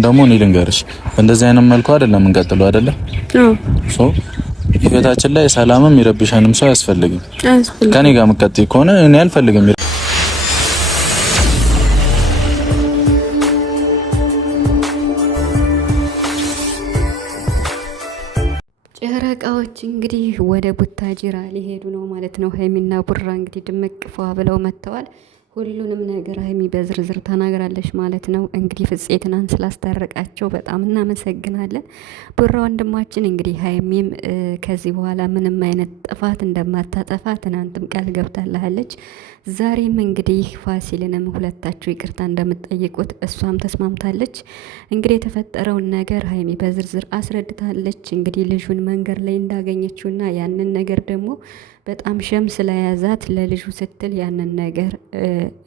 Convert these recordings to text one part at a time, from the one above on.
አሁን ደግሞ እኔ ልንገርሽ እንደዚህ አይነት መልኩ አይደለም እንቀጥለው አይደለ? ሶ ህይወታችን ላይ ሰላምም ይረብሻንም ሰው አያስፈልግም። ከኔ ጋር መቀጠል ከሆነ እኔ አልፈልግም። ጨረቃዎች እንግዲህ ወደ ቡታጅራ ሊሄዱ ነው ማለት ነው። ሀይሚና ቡራ እንግዲህ ድምቅ ፏ ብለው መጥተዋል። ሁሉንም ነገር ሀይሚ በዝርዝር ተናግራለች ማለት ነው። እንግዲህ ፍፄ ትናንት ስላስታረቃቸው በጣም እናመሰግናለን። ቡራ ወንድማችን እንግዲህ ሀይሚም ከዚህ በኋላ ምንም አይነት ጥፋት እንደማታጠፋ ትናንትም ቃል ገብታለች። ዛሬም እንግዲህ ፋሲልንም ሁለታችሁ ይቅርታ እንደምትጠይቁት እሷም ተስማምታለች። እንግዲህ የተፈጠረውን ነገር ሀይሚ በዝርዝር አስረድታለች። እንግዲህ ልጁን መንገድ ላይ እንዳገኘችውና ያንን ነገር ደግሞ በጣም ሸም ስለያዛት ለልጁ ስትል ያንን ነገር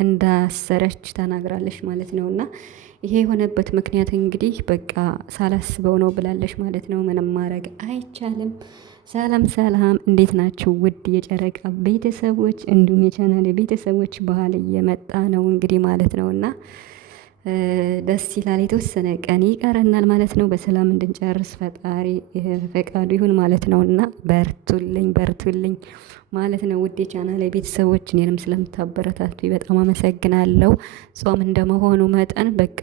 እንዳሰረች ተናግራለች ማለት ነው። እና ይሄ የሆነበት ምክንያት እንግዲህ በቃ ሳላስበው ነው ብላለች ማለት ነው። ምንም ማድረግ አይቻልም። ሰላም ሰላም፣ እንዴት ናችሁ ውድ የጨረቃ ቤተሰቦች እንዲሁም የቻናል ቤተሰቦች? ባህል እየመጣ ነው እንግዲህ ማለት ነው እና ደስ ይላል። የተወሰነ ቀን ይቀረናል ማለት ነው። በሰላም እንድንጨርስ ፈጣሪ ፈቃዱ ይሁን ማለት ነው እና በርቱልኝ ማለት ነው። ውድ የቻናል ቤተሰቦች እኔንም ስለምታበረታቱ በጣም አመሰግናለሁ። ጾም እንደመሆኑ መጠን በቃ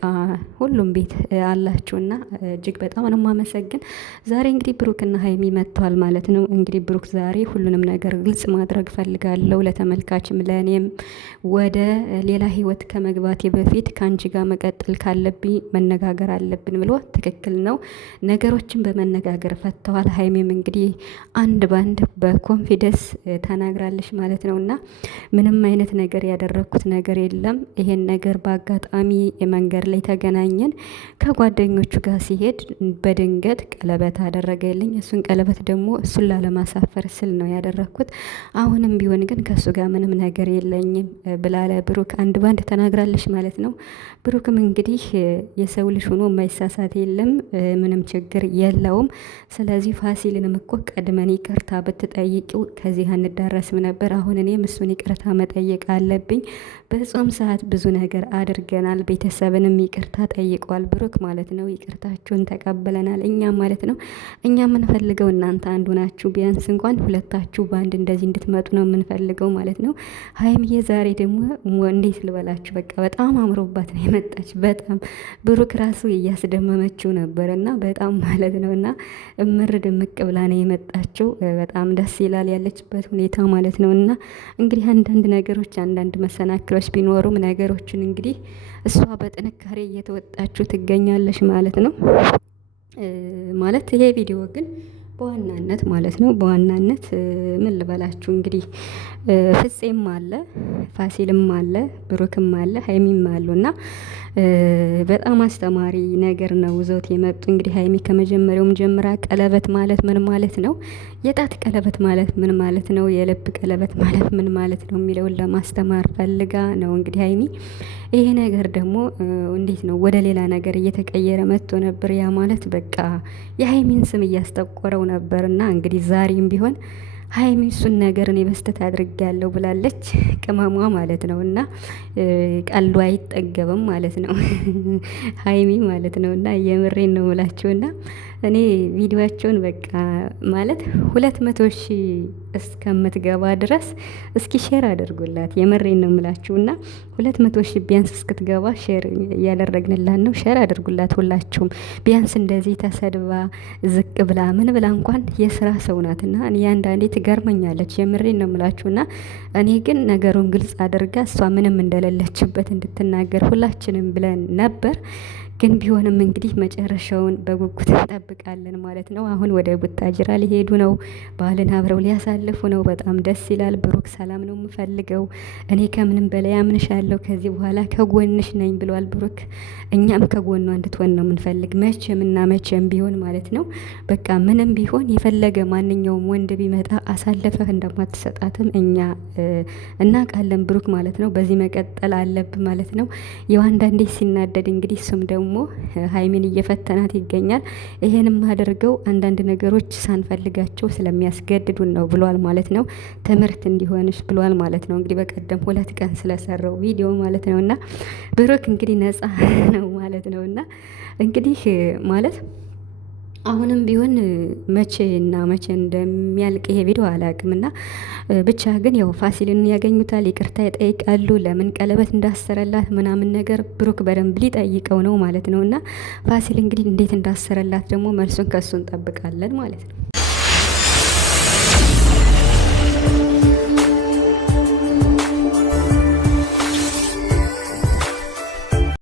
ሁሉም ቤት አላችሁና እጅግ በጣም ነው የማመሰግን። ዛሬ እንግዲህ ብሩክና ሀይሚ መጥተዋል ማለት ነው። እንግዲህ ብሩክ ዛሬ ሁሉንም ነገር ግልጽ ማድረግ ፈልጋለሁ ለተመልካችም ለእኔም ወደ ሌላ ህይወት ከመግባቴ በፊት ከአንቺ ጋር መቀጠል ካለብኝ መነጋገር አለብን ብሎ ትክክል ነው። ነገሮችን በመነጋገር ፈተዋል። ሀይሚም እንግዲህ አንድ ባንድ በኮንፊደንስ ተናግራለች ማለት ነው እና ምንም አይነት ነገር ያደረኩት ነገር የለም። ይሄን ነገር በአጋጣሚ የመንገድ ላይ ተገናኘን። ከጓደኞቹ ጋር ሲሄድ በድንገት ቀለበት አደረገልኝ። እሱን ቀለበት ደግሞ እሱን ላለማሳፈር ስል ነው ያደረኩት። አሁንም ቢሆን ግን ከእሱ ጋር ምንም ነገር የለኝም ብላለ ብሩክ አንድ ባንድ ተናግራለች ማለት ነው። ብሩክም እንግዲህ የሰው ልጅ ሆኖ የማይሳሳት የለም፣ ምንም ችግር የለውም። ስለዚህ ፋሲልንም እኮ ቀድመን ይቅርታ ብትጠይቂው ከዚህ አንዳረስም ነበር። አሁን እኔም እሱን ይቅርታ መጠየቅ አለብኝ። በጾም ሰዓት ብዙ ነገር አድርገናል። ቤተሰብንም ይቅርታ ጠይቋል ብሩክ ማለት ነው። ይቅርታችሁን ተቀብለናል እኛም ማለት ነው። እኛ የምንፈልገው እናንተ አንዱ ናችሁ፣ ቢያንስ እንኳን ሁለታችሁ በአንድ እንደዚህ እንድትመጡ ነው የምንፈልገው ማለት ነው። ሀይሚዬ ዛሬ ደግሞ እንዴት ልበላችሁ በቃ በጣም አምሮባት ነው የመጣች። በጣም ብሩክ ራሱ እያስደመመችው ነበር እና በጣም ማለት ነው እና እምር ድምቅ ብላ ነው የመጣችው። በጣም ደስ ይላል ያለችበት ሁኔታ ማለት ነው። እና እንግዲህ አንዳንድ ነገሮች አንዳንድ መሰናክሎች ቢኖሩም ነገሮችን እንግዲህ እሷ በጥንካሬ እየተወጣችሁ ትገኛለች ማለት ነው። ማለት ይሄ ቪዲዮ ግን በዋናነት ማለት ነው በዋናነት ምን ልበላችሁ እንግዲህ ፍፄም አለ፣ ፋሲልም አለ፣ ብሩክም አለ፣ ሀይሚም አሉና በጣም አስተማሪ ነገር ነው ይዘውት የመጡ። እንግዲህ ሀይሚ ከመጀመሪያውም ጀምራ ቀለበት ማለት ምን ማለት ነው፣ የጣት ቀለበት ማለት ምን ማለት ነው፣ የልብ ቀለበት ማለት ምን ማለት ነው የሚለውን ለማስተማር ፈልጋ ነው እንግዲህ ሀይሚ። ይሄ ነገር ደግሞ እንዴት ነው ወደ ሌላ ነገር እየተቀየረ መጥቶ ነበር። ያ ማለት በቃ የሀይሚን ስም እያስጠቆረው ነበርና እንግዲህ ዛሬም ቢሆን ሀይሚ እሱን ነገር እኔ በስተት አድርጌያለሁ ብላለች፣ ቅመሟ ማለት ነው። እና ቀልዱ አይጠገብም ማለት ነው ሀይሚ ማለት ነው። እና የምሬን ነው ብላችሁና እኔ ቪዲዮአቸውን በቃ ማለት 200,000 እስከምትገባ ድረስ እስኪ ሼር አድርጉላት። የምሬን ነው የምላችሁና 200,000 ቢያንስ እስክትገባ ሼር እያደረግንላት ነው። ሼር አድርጉላት ሁላችሁም። ቢያንስ እንደዚህ ተሰድባ ዝቅ ብላ ምን ብላ እንኳን የስራ ሰው ናትና እኔ አንዳንዴ ትገርመኛለች። የምሬን ነው የምላችሁና እኔ ግን ነገሩን ግልጽ አድርጋ እሷ ምንም እንደሌለችበት እንድትናገር ሁላችንም ብለን ነበር። ግን ቢሆንም እንግዲህ መጨረሻውን በጉጉት እንጠብቃለን ማለት ነው። አሁን ወደ ቡታጅራ ሊሄዱ ነው። ባህልን አብረው ሊያሳልፉ ነው። በጣም ደስ ይላል። ብሩክ ሰላም ነው የምፈልገው፣ እኔ ከምንም በላይ አምንሻለሁ፣ ከዚህ በኋላ ከጎንሽ ነኝ ብሏል ብሩክ። እኛም ከጎኗ እንድትሆን ነው የምንፈልግ መቼም እና መቼም ቢሆን ማለት ነው። በቃ ምንም ቢሆን የፈለገ ማንኛውም ወንድ ቢመጣ አሳልፈህ እንደማትሰጣትም እኛ እናውቃለን ብሩክ ማለት ነው። በዚህ መቀጠል አለብ ማለት ነው። ያው አንዳንዴ ሲናደድ እንግዲህ እሱም ደግሞ ደግሞ ሀይሚን እየፈተናት ይገኛል። ይሄንም አድርገው አንዳንድ ነገሮች ሳንፈልጋቸው ስለሚያስገድዱን ነው ብሏል ማለት ነው። ትምህርት እንዲሆንሽ ብሏል ማለት ነው። እንግዲህ በቀደም 2 ቀን ስለሰራው ቪዲዮ ማለት ነው። እና ብሩክ እንግዲህ ነፃ ነው ማለት ነው። እና እንግዲህ ማለት አሁንም ቢሆን መቼ እንደሚያልቅ ይሄ ቪዲዮ አላውቅም። እና ብቻ ግን ያው ፋሲልን ያገኙታል፣ ይቅርታ ይጠይቃሉ። ለምን ቀለበት እንዳሰረላት ምናምን ነገር ብሩክ በደንብ ሊጠይቀው ነው ማለት ነው። እና ፋሲል እንግዲህ እንዴት እንዳሰረላት ደግሞ መልሱን ከሱ እንጠብቃለን ማለት ነው።